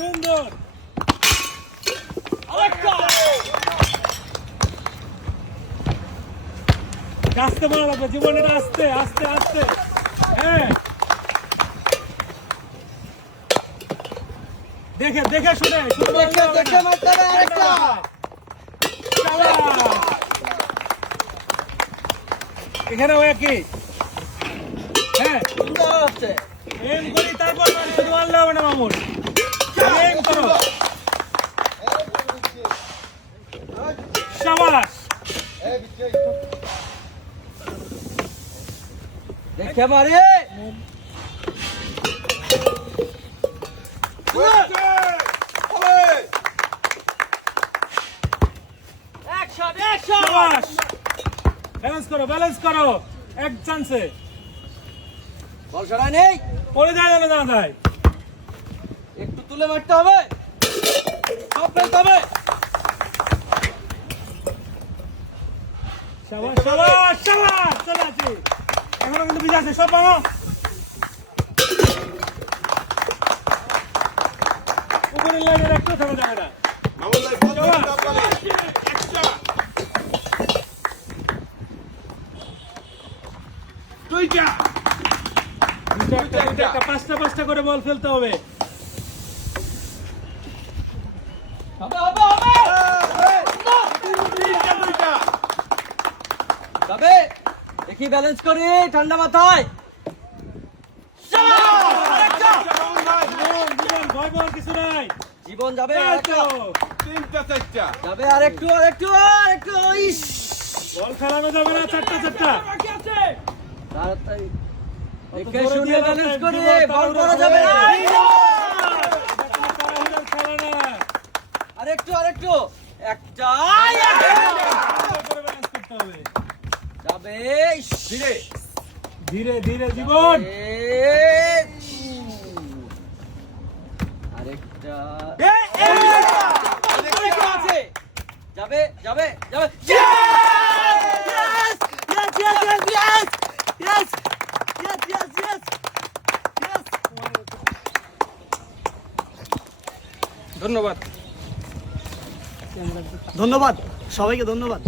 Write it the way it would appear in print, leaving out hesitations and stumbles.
সুন্দর আস্তে মারা লাগবে জীবনে, আস্তে আস্তে আস্তে। হ্যাঁ দেখে দেখে শুনে এখানে একই। হ্যাঁ এম করি তারপর শুধু মারলে হবে না মামুন, এম করো। শাবাশ দেখে মারে শাবাশ ব্যালেন্স করো ব্যালেন্স করো এক চান্সে বল সরাই নেই, পড়ে যায় যেন না যায়। একটু তুলে মারতে হবে, সব ফেলতে হবে। শাবাশ শাবাশ শাবাশ চলে আছে, এখনো কিন্তু ভিজে আছে, সব ভাঙো। উপরের লাইনের একটু থাকা যাবে না। একটা পাঁচটা পাঁচটা করে বল ফেলতে হবে। যাবে দেখি ব্যালেন্স করি ঠান্ডা মাথায়। ভয় পাওয়ার কিছু নাই, জীবন যাবে যাবে, আর একটু আর একটু আর একটু। বল খেলানো যাবে না, চারটা চারটা তাড়াতাড়ি দেখে শুনে ব্যালেন্স করি, বল করা যাবে না। খেলা না, আর একটু একটা করতে হবে। যাবে ধীরে ধীরে ধীরে জীবন। আরেকটা আছে, যাবে যাবে যাবে। ধন্যবাদ ধন্যবাদ সবাইকে, ধন্যবাদ।